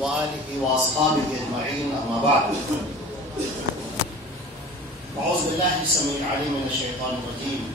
وآله وأصحابه أجمعين أما بعد أعوذ بالله السميع العليم من الشيطان الرجيم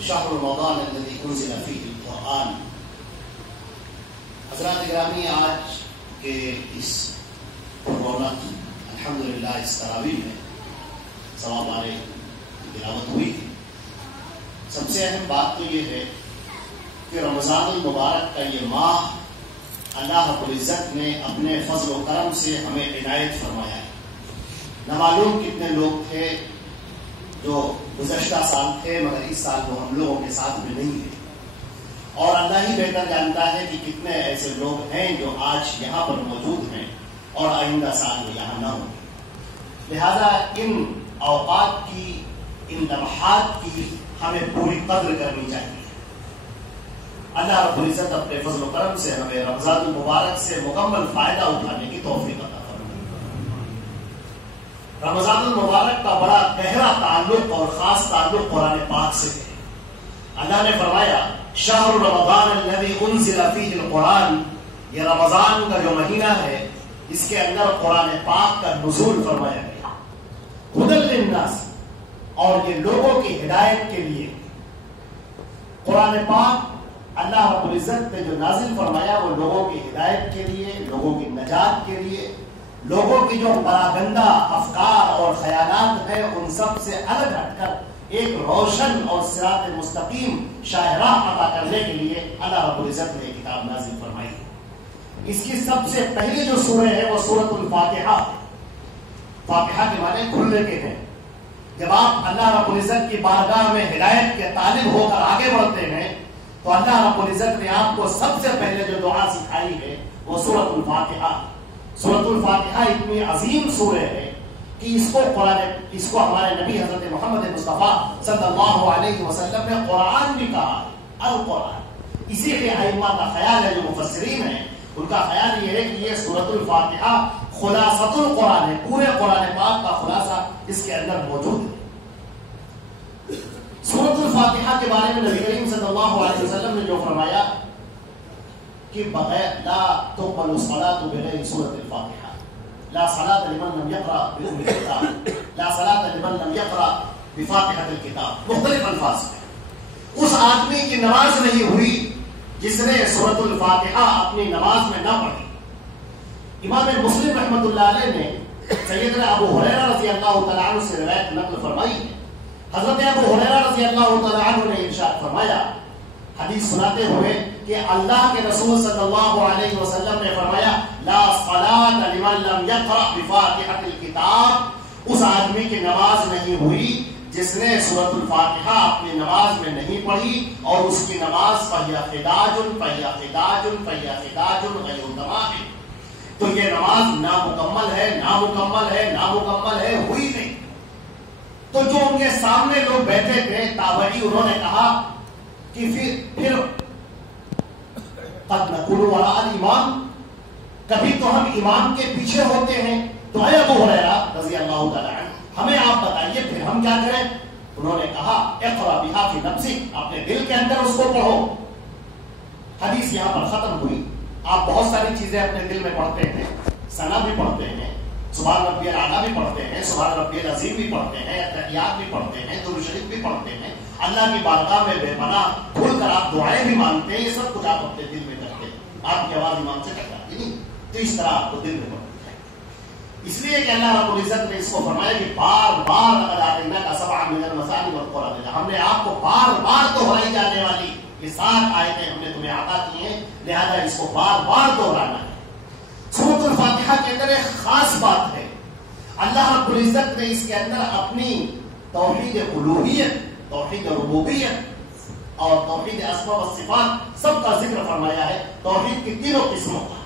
شهر رمضان الذي أنزل فيه القرآن. حضرات گرامی، آج کے اس رونق الحمدللہ اس تراویح میں سوا بارے تلاوت ہوئی تھی. سب سے اہم بات تو یہ ہے کہ رمضان المبارک کا یہ ماہ اللہ رب العزت نے اپنے فضل و کرم سے ہمیں عنایت فرمایا ہے. نہ معلوم کتنے لوگ تھے جو گزشتہ سال تھے مگر اس سال وہ ہم لوگوں کے ساتھ میں نہیں ہیں، اور اللہ ہی بہتر جانتا ہے کہ کتنے ایسے لوگ ہیں جو آج یہاں پر موجود ہیں اور آئندہ سال میں یہاں نہ ہوں. لہذا ان اوقات کی، ان لمحات کی ہمیں پوری قدر کرنی چاہیے. اللہ رب العزت اپنے فضل و کرم سے ہمیں رمضان المبارک سے مکمل فائدہ اٹھانے کی توفیق عطا فرمائے. رمضان المبارک کا بڑا گہرا تعلق اور خاص تعلق قرآن پاک سے ہے. اللہ نے فرمایا شہر رمضان الذی انزل فیہ القرآن، یہ رمضان کا جو مہینہ ہے اس کے اندر قرآن پاک کا نزول فرمایا گیا. ہدی للناس، اور یہ لوگوں کی ہدایت کے لیے. قرآن پاک اللہ رب العزت نے جو نازل فرمایا وہ لوگوں کی ہدایت کے لیے، لوگوں کی نجات کے لیے، لوگوں کی جو پراگندہ افکار اور خیالات ہیں ان سب سے الگ ہٹ کر ایک روشن اور صراط مستقیم شاہراہ عطا کرنے کے لیے اللہ رب العزت نے کتاب نازل فرمائی. اس کی سب سے پہلی جو سورہ ہے وہ سورۃ الفاتحہ. فاتحہ کے معنی کھلنے کے ہیں. جب آپ اللہ رب العزت کی بارگاہ میں ہدایت کے طالب ہو کر آگے بڑھتے ہیں تو اللہ رب العزت نے آپ کو سب سے پہلے جو دعا سکھائی ہے وہ سورۃ الفاتحہ. سورۃ الفاتحہ اتنی عظیم سورہ ہے کہ اس کو ہمارے نبی حضرت محمد مصطفیٰ صلی اللہ علیہ وسلم نے قرآن بھی کہا، القرآن. اسی لیے ائمہ کا خیال ہے، جو مفسرین ہیں ان کا خیال یہ ہے کہ یہ سورۃ الفاتحہ خلاصۃ القرآن ہے. پورے قرآن پاک کا خلاصہ اس کے اندر موجود ہے. سورۃ الفاتحہ کے بارے میں نبی کریم صلی اللہ علیہ وسلم نے جو فرمایا کہ بغیر لا تقبل الصلاۃ بغیر سورۃ الفاتحہ، لا صلاۃ لمن لم یقرأ بأم الکتاب، لا صلاۃ لمن لم یقرأ بفاتحۃ الکتاب. مختلف الفاظ میں اس آدمی کی نماز نہیں ہوئی جس نے سورۃ الفاتحہ اپنی نماز میں نہ پڑھی. امام مسلم رحمۃ اللہ علیہ نے سیدنا ابو ہریرہ رضی اللہ تعالیٰ عنہ سے روایت نقل فرمائی ہے. حضرت ابو ہریرہ رضی اللہ تعالیٰ عنہ نے ارشاد فرمایا، حدیث سناتے ہوئے کہ اللہ کے رسول صلی اللہ علیہ وسلم نے فرمایا لا صلاۃ لمن لم یقرأ بفاتحۃ الکتاب. اس آدمی کی نماز نہیں ہوئی جس نے سورۃ الفاتحہ اپنی نماز میں نہیں پڑھی اور اس کی نماز فہی خداج غیر تمام. تو یہ نماز نامکمل ہے، ہوئی نہیں. تو جو ان کے سامنے لوگ بیٹھے تھے تابعی، انہوں نے کہا کہ پھر قد نقول وراء الامام، کبھی تو ہم امام کے پیچھے ہوتے ہیں. تو اے ابو ہریرہ رضی اللہ تعالی عنہ، ہمیں آپ بتائیے پھر ہم کیا کریں؟ انہوں نے کہا اقرأ بها فی نفسک، اپنے دل کے اندر اس کو پڑھو. حدیث یہاں پر ختم ہوئی. آپ بہت ساری چیزیں اپنے دل میں پڑھتے ہیں، ثنا بھی پڑھتے ہیں، سبحان ربی الاعلیٰ بھی پڑھتے ہیں، سبحان ربی العظیم بھی پڑھتے ہیں، تحیات بھی پڑھتے ہیں، درود شریف بھی پڑھتے ہیں، اللہ کی بارگاہ میں بے پناہ کھل کر آپ دعائیں بھی مانگتے ہیں. یہ سب کچھ آپ اپنے دل میں کرتے ہیں. آپ کی آواز امام سے ٹکراتی نہیں، تو اس طرح آپ کو دل میں پڑھتے ہیں. اس لیے کہ اللہ رب العزت نے اس کو فرمایا کہ بار بار سبعا من المثانی والقرآن، ہم نے آپ کو بار بار دہرائی جانے والی یہ 7 آیتیں ہم نے تمہیں عطا کی ہیں، لہذا اس کو بار بار دہرانا ہے. سورۃ الفاتحہ کے اندر ایک خاص بات ہے، اللہ رب العزت نے اس کے اندر اپنی توحید الوہیت، توحید ربوبیت اور توحید اسماء و صفات سب کا ذکر فرمایا ہے. توحید کی تینوں قسموں کا.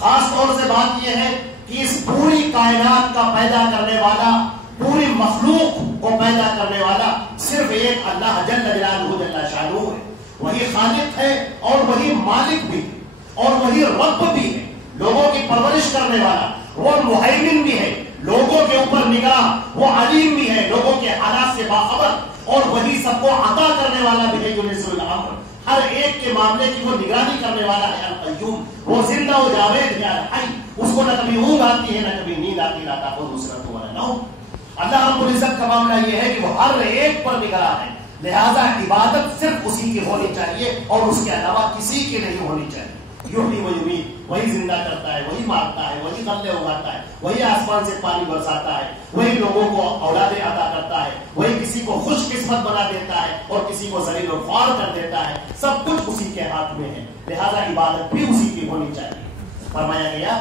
خاص طور سے بات یہ ہے کہ اس پوری کائنات کا پیدا کرنے والا، پوری مخلوق کو پیدا کرنے والا صرف ایک اللہ جل جلالہ جل شانہ ہے. وہی خالق ہے اور وہی مالک بھی ہے اور وہی رب بھی ہے. لوگوں کی پرورش کرنے والا، وہ محیمن بھی ہے، لوگوں کے اوپر نگاہ، وہ علیم بھی ہے، لوگوں کے حالات سے باخبر اور وہی سب کو عطا کرنے والا بھی ہے یونسل الامر، ہر ایک کے معاملے کی وہ نگرانی کرنے والا ہے القیوم، وہ زندہ و جاوید ہے الحی، اس کو نہ کبھی اونگ آتی ہے نہ کبھی نیند آتی، لا تاخذہ سنۃ ولا نوم۔ اللہ رب العزت کا معاملہ یہ ہے کہ وہ ہر ایک پر نگراں ہے، لہذا عبادت صرف اسی کی ہونی چاہیے اور اس کے علاوہ کسی کی نہیں ہونی چاہیے۔ یحیی و یمیت، وہی زندہ کرتا ہے، وہی مارتا ہے، وہی غلے اگاتا ہے، وہی آسمان سے پانی برساتا ہے، وہی لوگوں کو اولادیں عطا کرتا ہے، وہی کسی کو خوش قسمت بنا دیتا ہے اور کسی کو ذلیل و خوار کر دیتا ہے، سب کچھ اسی کے ہاتھ میں ہے، لہذا عبادت بھی اسی کی ہونی چاہیے۔ فرمایا گیا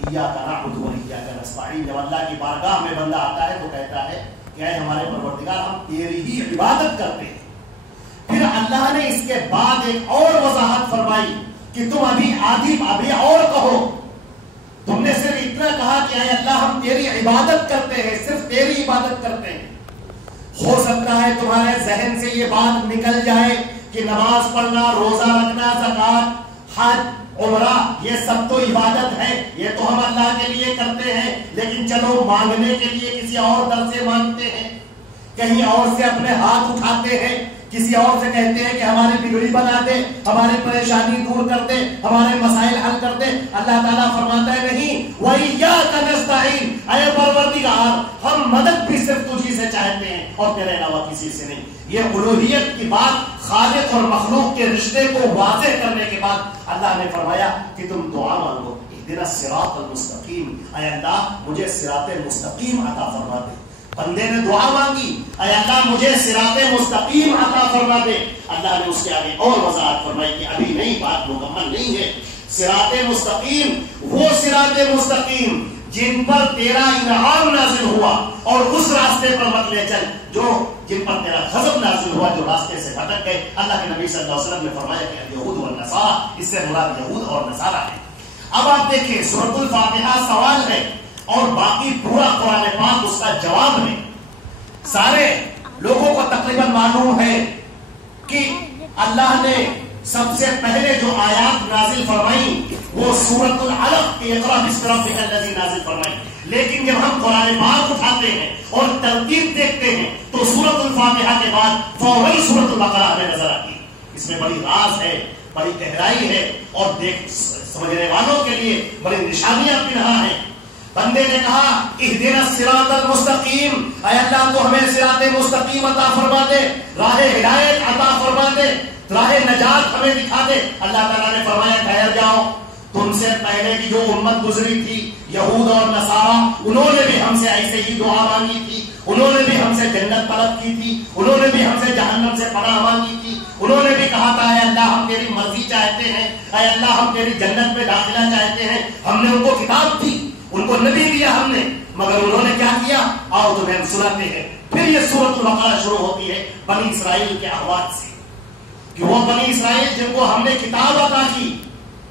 ایاک نعبد و ایاک نستعین، جب اللہ کی بارگاہ میں بندہ آتا ہے تو کہتا ہے کہ اے ہمارے پروردگار ہم تیری ہی عبادت کرتے ہیں۔ پھر اللہ نے اس کے بعد ایک اور وضاحت فرمائی کہ تم ابھی اور کہو، تم نے صرف اتنا کہا کہ اے اللہ ہم تیری عبادت کرتے ہیں، صرف تیری عبادت کرتے ہیں۔ ہو سکتا ہے تمہارے ذہن سے یہ بات نکل جائے کہ نماز پڑھنا، روزہ رکھنا، زکات، حج، عمرہ یہ سب تو عبادت ہے، یہ تو ہم اللہ کے لیے کرتے ہیں، لیکن چلو مانگنے کے لیے کسی اور در سے مانگتے ہیں، کہیں اور سے اپنے ہاتھ اٹھاتے ہیں، کسی اور سے کہتے ہیں کہ ہماری بگڑی بنا دے، ہماری پریشانی دور کر دے، ہمارے مسائل حل کر دے۔ اللہ تعالیٰ فرماتا ہے نہیں، وَإِيَّاكَ نَسْتَعِينُ، اے پروردگار ہم مدد بھی صرف تجھی سے چاہتے ہیں اور تیرے علاوہ کسی سے نہیں۔ یہ الوہیت کی بات خالق اور مخلوق کے رشتے کو واضح کرنے کے بعد اللہ نے فرمایا کہ تم دعا مانگو، اهدنا الصراط المستقیم، اے اللہ مجھے صراط مستقیم عطا فرما دے۔ بندے نے دعا مانگی، اے اللہ مجھے صراط مستقیم عطا فرما دے۔ اللہ نے اس کے آگے اور وضاحت فرمائی کہ ابھی نہیں، بات مکمل نہیں ہے۔ صراط مستقیم وہ صراط مستقیم جن پر تیرا انعام نازل ہوا، اور اس راستے پر مت لے چل جن پر تیرا غضب نازل ہوا، جو راستے سے بھٹک گئے۔ اللہ کے نبی صلی اللہ علیہ وسلم نے فرمایا کہ یہود والنصارى، اس سے مراد یہود اور نصارہ ہے۔ اب آپ دیکھیں سورۃ الفاتحہ سوال ہے اور باقی پورا قرآن پاک اس کا جواب ہے۔ سارے لوگوں کو تقریباً معلوم ہے کہ اللہ نے سب سے پہلے جو آیات نازل فرمائی وہ سورۃ العلق کی اقرأ باسم ربک الذی نازل فرمائی، لیکن جب ہم قرآن پاک اٹھاتے ہیں اور ترتیب دیکھتے ہیں تو سورۃ الفاتحہ کے بعد فوراً سورۃ البقرہ ہمیں نظر آتی ہے۔ اس میں بڑی راز ہے، بڑی گہرائی ہے اور سمجھنے والوں کے لیے بڑی نشانیاں پنہا ہیں۔ بندے نے کہا اہدنا الصراط المستقیم، اے اللہ تو ہمیں صراط مستقیم عطا فرما دے، راہ ہدایت عطا فرما دے، راہ نجات ہمیں دکھا دے۔ اللہ تعالیٰ نے فرمایا ٹھہر جاؤ، تم سے پہلے کی جو امت گزری تھی یہود اور نصارہ، انہوں نے بھی ہم سے ایسے ہی دعا مانگی تھی، انہوں نے بھی ہم سے جنت طلب کی تھی، انہوں نے بھی ہم سے جہنم سے پناہ مانگی تھی، انہوں نے بھی کہا تھا اے اللہ ہم تیری مرضی چاہتے ہیں، اے اللہ ہم تیری جنت میں داخلہ چاہتے ہیں۔ ہم نے ان کو کتاب دی، ان کو نبی دیا ہم نے، مگر انہوں نے کیا کیا؟ آؤ تمہیں ہم سناتے ہیں۔ پھر یہ سورۃ البقرہ شروع ہوتی ہے بنی اسرائیل کے احوال سے، کہ وہ بنی اسرائیل جن کو ہم نے کتاب عطا کی،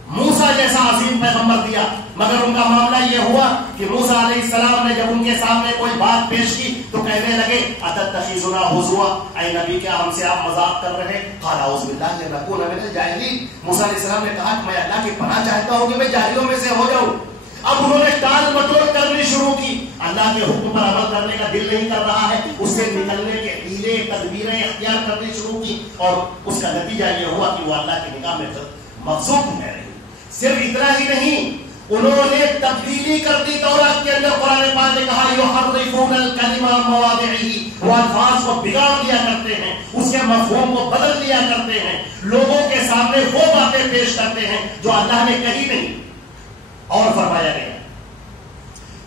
موسیٰ جیسا عظیم پیغمبر دیا، مگر ان کا معاملہ یہ ہوا کہ موسیٰ علیہ السلام نے جب ان کے سامنے کوئی بات پیش کی تو کہنے لگے اتتخذنا ہزوا، اے نبی کیا ہم سے آپ مذاق کر رہے ہیں؟ قال اعوذ باللہ ان اکون من الجاہلین، موسیٰ علیہ السلام نے کہا کہ میں اللہ کی پناہ چاہتا ہوں کہ میں جاہلوں میں سے ہو جاؤں۔ اب انہوں نے ٹال مٹول کرنی شروع کی، اللہ کے حکم پر عمل کرنے کا دل نہیں کر رہا ہے، اس سے نکلنے کے حیلے تدبیریں اختیار کرنی شروع کی، اور اس کا نتیجہ یہ ہوا کہ وہ اللہ کی نگاہ میں مغصوب ہے۔ صرف اتنا ہی نہیں، انہوں نے تبدیلی کر دی تورات کے اندر۔ قرآن پاک نے کہا یحرفون الکلم عن مواضعہ، وہ الفاظ کو بگاڑ دیا کرتے ہیں، اس کے مفہوم کو بدل دیا کرتے ہیں، لوگوں کے سامنے وہ باتیں پیش کرتے ہیں جو اللہ نے کہی نہیں۔ اور فرمایا گیا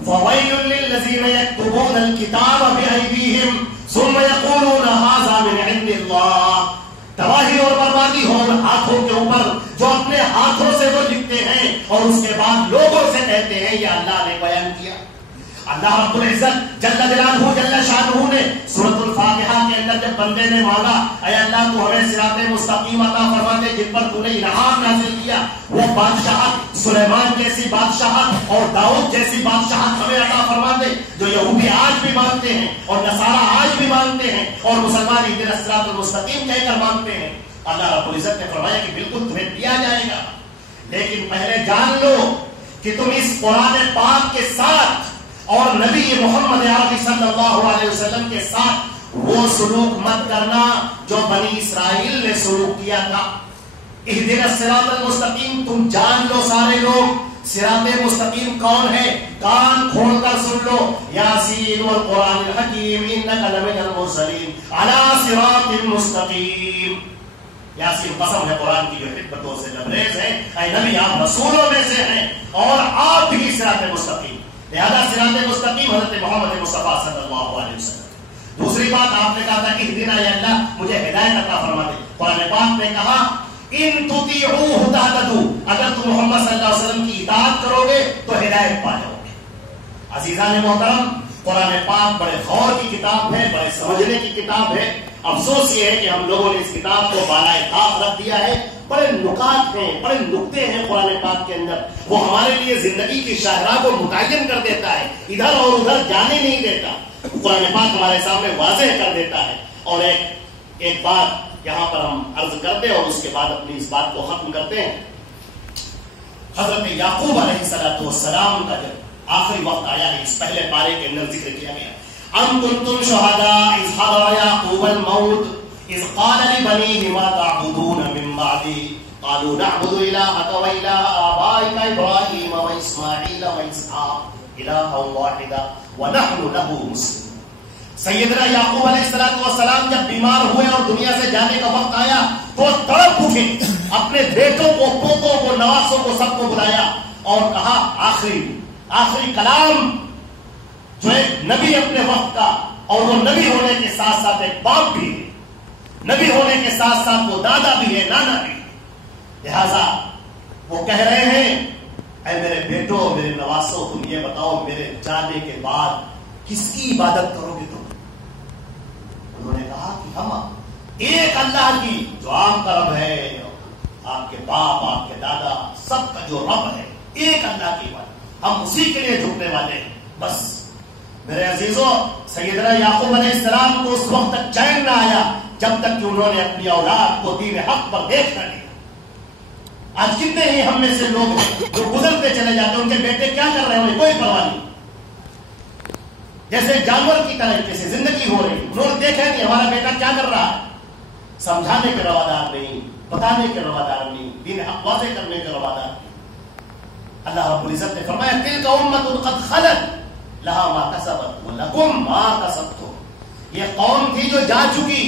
فَوَيْلٌ لِّلَّذِينَ يَكْتُبُونَ الْكِتَابَ بِأَيْدِيهِمْ ثُمَّ يَقُولُونَ هَٰذَا مِنْ عِندِ اللَّهِ، تباہی اور بربادی ہو ان ہاتھوں کے اوپر جو اپنے ہاتھوں سے وہ لکھتے ہیں اور اس کے بعد لوگوں سے کہتے ہیں یہ اللہ نے بیان کیا۔ اللہ رب العزت جل جلالہ جل شانہ نے سورۃ الفاتحہ کے اندر جب بندے نے مانگا اے اللہ تو ہمیں صراط مستقیم عطا فرما دے جن پر تو نے انعام نازل کیا، وہ بادشاہت سلیمان جیسی بادشاہت اور داؤد جیسی بادشاہت ہمیں عطا فرما دے جو یہودی آج بھی مانگتے ہیں اور نصارہ آج بھی مانگتے ہیں اور مسلمان اہدنا الصراط المستقیم کہہ کر مانگتے ہیں۔ اللہ رب العزت نے فرمایا کہ بالکل تمہیں دیا جائے گا، لیکن پہلے جان لو کہ تم اس قرآن پاک کے ساتھ اور نبی محمد عربی صلی اللہ علیہ وسلم کے ساتھ وہ سلوک مت کرنا جو بنی اسرائیل نے سلوک کیا تھا. اہدنا الصراط المستقیم، تم جان لو سارے لوگ صراط مستقیم کون ہے، کان کھول کر سن لو. یاسین والقرآن الحکیم انک لمن المرسلین علی صراط مستقیم. یاسین قسم ہے قرآن کی جو حکمتوں سے لبریز ہے، اے نبی آپ رسولوں میں سے ہیں اور آپ بھی صراط مستقیم. لہذا صراط مستقیم حضرت محمد مصطفیٰ صلی اللہ علیہ وسلم. دوسری بات آپ نے کہا تھا کہ اہدنا یا اللہ مجھے ہدایت عطا فرما دے. قرآن پاک نے کہا ان تطیعوہ تہتدوا، اگر تم محمد صلی اللہ علیہ وسلم کی اطاعت کرو گے تو ہدایت پا جاؤ گے. عزیزان محترم، قرآن پاک بڑے غور کی کتاب ہے، بڑے سمجھنے کی کتاب ہے. افسوس یہ ہے کہ ہم لوگوں نے اس کتاب کو بالائے طاق رکھ دیا ہے. بڑے نکات ہیں، بڑے نقطے ہیں قرآن پاک کے اندر، وہ ہمارے لیے زندگی کی شاہراہ کو متعین کر دیتا ہے، ادھر اور ادھر جانے نہیں دیتا. قرآن پاک ہمارے سامنے واضح کر دیتا ہے. اور ایک بات یہاں پر ہم عرض کرتے ہیں اور اس کے بعد اپنی اس بات کو ختم کرتے ہیں. حضرت یعقوب علیہ السلام کا جب آخری وقت آیا ہے، اس پہلے پارے کے اندر ذکر کیا گیا ام کنتم شہداء اذ حضر یعقوب الموت اذ قال لبنیہ ما تعبدون من بعدی قالوا نعبد الہک و الہ آبائک ابراہیم و اسماعیل و اسحاق الہا واحدا ونحن له مسلمون. سیدنا یعقوب علیہ السلام جب بیمار ہوئے اور دنیا سے جانے کا وقت آیا تو تڑپ اٹھے، اپنے بیٹوں کو، پوتوں کو، نواسوں کو، سب کو بلایا اور کہا آخری کلام جو ایک نبی اپنے وقت کا، اور وہ نبی ہونے کے ساتھ ساتھ ایک باپ بھی ہے، نبی ہونے کے ساتھ ساتھ وہ دادا بھی ہے، نانا بھی. لہذا وہ کہہ رہے ہیں اے میرے بیٹوں، میرے نواسوں، تم یہ بتاؤ میرے جانے کے بعد کس کی عبادت کرو گے تم؟ انہوں نے کہا کہ ہم ایک اللہ کی جو آپ کا رب ہے، آپ کے باپ، آپ کے دادا، سب کا جو رب ہے، ایک اللہ کی عبادت، ہم اسی کے لیے جھکنے والے ہیں. بس میرے عزیزوں، سیدنا یعقوب علیہ السلام کو اس وقت تک چین نہ آیا جب تک کہ انہوں نے اپنی اولاد کو دین حق پر دیکھ نہ لیا. آج کتنے ہی ہم میں سے لوگ جو گزرتے چلے جاتے ہیں، ان کے بیٹے کیا کر رہے ہیں انہیں کوئی پرواہ نہیں، جیسے جانور کی طرح سے زندگی ہو رہی. انہوں نے دیکھا نہیں ہمارا بیٹا کیا کر رہا ہے، سمجھانے کے روادار نہیں، بتانے کے روادار نہیں، دین حق واضح کرنے کے روادار نہیں. اللہ رب العزت نے فرمایا تلک امۃ قد خلت لہا ما کسبت ولکم ما کسبتم. یہ قوم تھی جو جا چکی.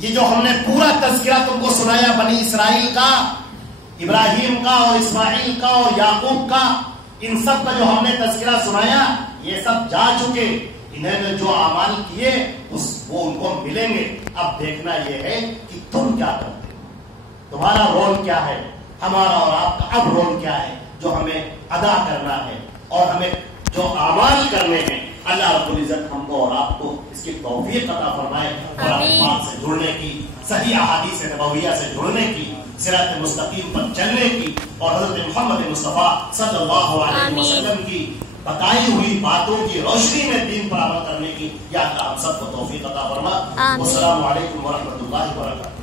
یہ جو ہم نے پورا تذکرہ تم کو سنایا بنی اسرائیل کا، ابراہیم کا اور اسماعیل کا اور یعقوب کا، ان سب کا جو ہم نے تذکرہ سنایا، یہ سب جا چکے. انہوں نے جو اعمال کیے وہ ان کو ملیں گے. اب دیکھنا یہ ہے کہ تم کیا کرتے ہو، تمہارا رول کیا ہے، ہمارا اور آپ کا اب رول کیا ہے جو ہمیں ادا کرنا ہے اور ہمیں جو اعمال کرنے ہیں. اللہ رب العزت ہم کو اور آپ کو اس کی توفیق عطا فرمائے، قرآن پاک سے جڑنے کی، صحیح احادیث نبویہ سے جڑنے کی، صراط مستقیم پر چلنے کی، اور حضرت محمد مصطفیٰ صلی اللہ علیہ وسلم کی بتائی ہوئی باتوں کی روشنی میں دین پر عمل کرنے کی. یا اللہ ہم سب کو توفیق عطا فرما. والسلام علیکم ورحمۃ اللہ وبرکاتہ.